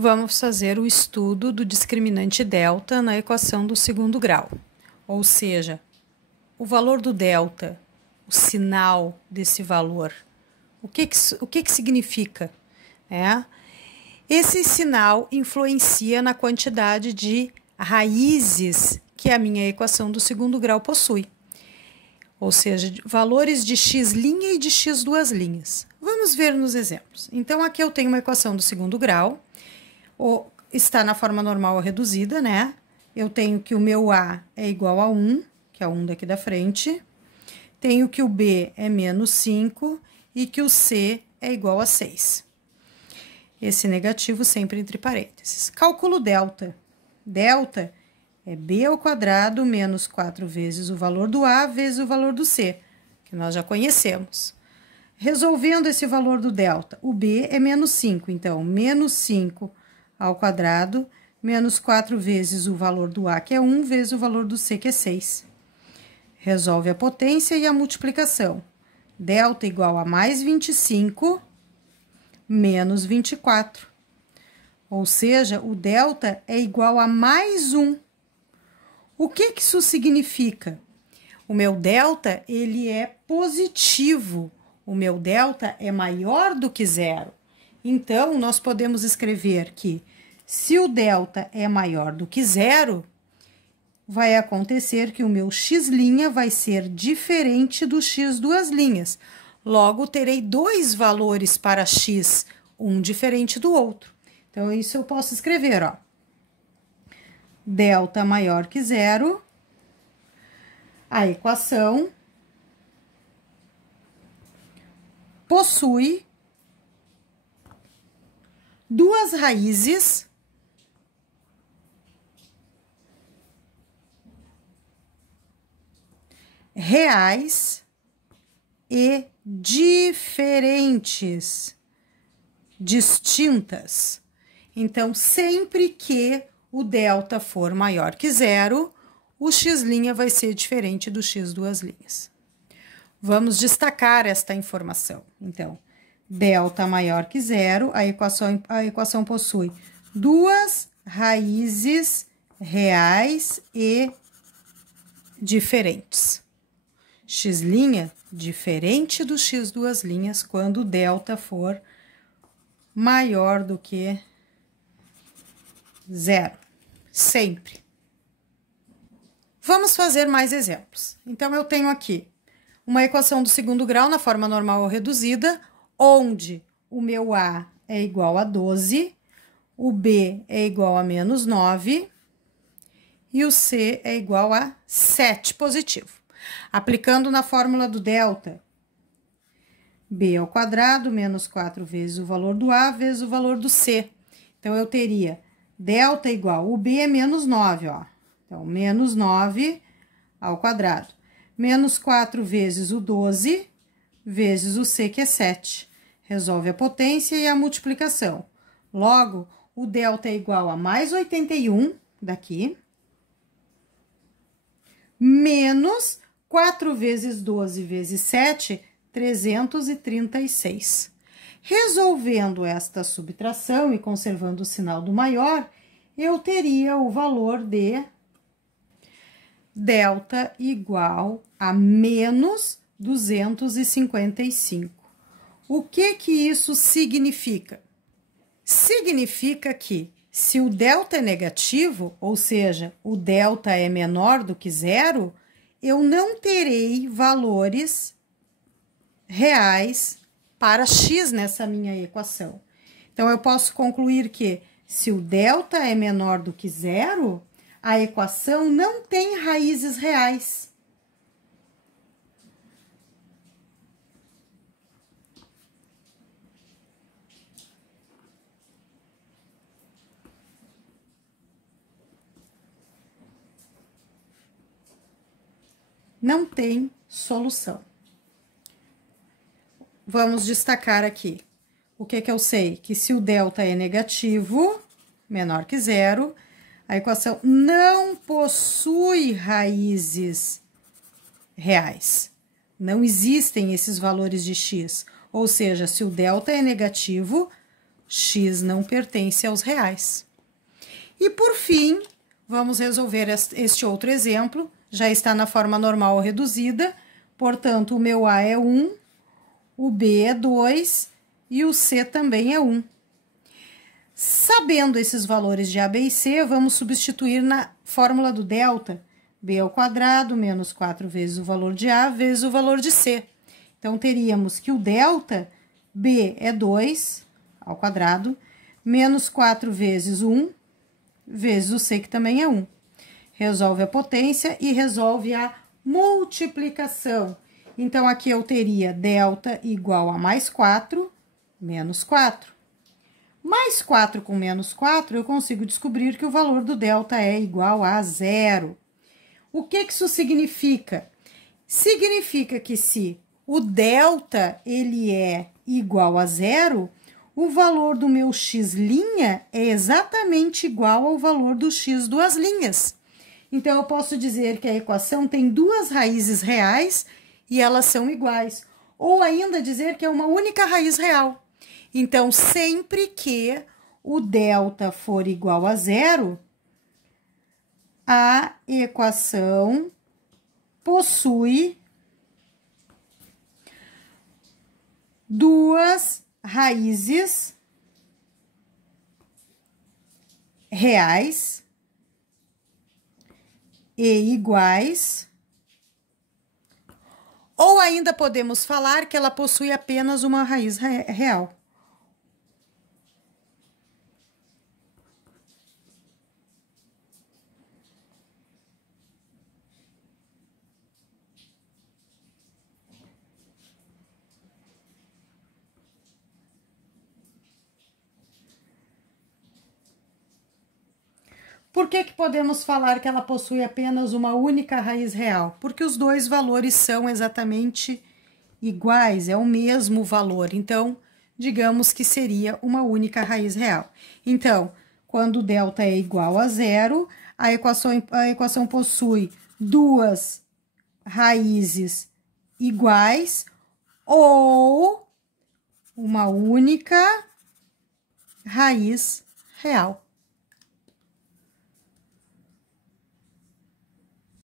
Vamos fazer o estudo do discriminante delta na equação do segundo grau. Ou seja, o valor do delta, o sinal desse valor. O que significa? Esse sinal influencia na quantidade de raízes que a minha equação do segundo grau possui. Ou seja, valores de x' e de x duas linhas. Vamos ver nos exemplos. Então, aqui eu tenho uma equação do segundo grau, está na forma normal ou reduzida, né? Eu tenho que o meu A é igual a 1, que é o 1 daqui da frente. Tenho que o B é menos 5 e que o C é igual a 6. Esse negativo sempre entre parênteses. Cálculo delta. Delta é B ao quadrado menos 4 vezes o valor do A vezes o valor do C, que nós já conhecemos. Resolvendo esse valor do delta, o B é menos 5, então, menos 5 ao quadrado, menos 4 vezes o valor do A, que é 1, vezes o valor do C, que é 6. Resolve a potência e a multiplicação. Delta igual a mais 25, menos 24. Ou seja, o delta é igual a mais 1. O que isso significa? O meu delta, ele é positivo. O meu delta é maior do que zero. Então, nós podemos escrever que se o delta é maior do que zero, vai acontecer que o meu x' vai ser diferente do x duas linhas. Logo, terei dois valores para x, um diferente do outro. Então, isso eu posso escrever, ó. Delta maior que zero, a equação possui duas raízes reais e diferentes, distintas. Então, sempre que o delta for maior que zero, o x' vai ser diferente do x duas linhas. Vamos destacar esta informação. Então, delta maior que zero, a equação possui duas raízes reais e diferentes. X' diferente do x duas linhas quando o delta for maior do que zero. Sempre. Vamos fazer mais exemplos. Então, eu tenho aqui uma equação do segundo grau na forma normal ou reduzida, onde o meu A é igual a 12, o B é igual a menos 9 e o C é igual a 7 positivo. Aplicando na fórmula do delta, B ao quadrado menos 4 vezes o valor do A vezes o valor do C. Então, eu teria delta igual, o B é menos 9, ó. Então, menos 9 ao quadrado. Menos 4 vezes o 12, vezes o C, que é 7. Resolve a potência e a multiplicação. Logo, o delta é igual a mais 81, daqui, menos 4 vezes 12 vezes 7, 336. Resolvendo esta subtração e conservando o sinal do maior, eu teria o valor de delta igual a menos 255. O que isso significa? Significa que se o delta é negativo, ou seja, o delta é menor do que zero, eu não terei valores reais para x nessa minha equação. Então, eu posso concluir que se o delta é menor do que zero, a equação não tem raízes reais. Não tem solução. Vamos destacar aqui. O que eu sei? Que se o delta é negativo, menor que zero, a equação não possui raízes reais. Não existem esses valores de x. Ou seja, se o delta é negativo, x não pertence aos reais. E por fim, vamos resolver este outro exemplo, já está na forma normal ou reduzida, portanto, o meu A é 1, o B é 2 e o C também é 1. Sabendo esses valores de A, B e C, vamos substituir na fórmula do delta, B ao quadrado menos 4 vezes o valor de A vezes o valor de C. Então, teríamos que o delta, B é 2 ao quadrado, menos 4 vezes 1, vezes o C, que também é 1. Resolve a potência e resolve a multiplicação. Então, aqui eu teria delta igual a mais 4, menos 4. Mais 4 com menos 4, eu consigo descobrir que o valor do delta é igual a 0. O que isso significa? Significa que se o delta ele é igual a 0, o valor do meu x' é exatamente igual ao valor do x duas linhas. Então, eu posso dizer que a equação tem duas raízes reais e elas são iguais. Ou ainda dizer que é uma única raiz real. Então, sempre que o delta for igual a 0, a equação possui duas raízes reais e iguais, ou ainda podemos falar que ela possui apenas uma raiz real. Por que podemos falar que ela possui apenas uma única raiz real? Porque os dois valores são exatamente iguais, é o mesmo valor. Então, digamos que seria uma única raiz real. Então, quando o delta é igual a 0, a equação possui duas raízes iguais ou uma única raiz real.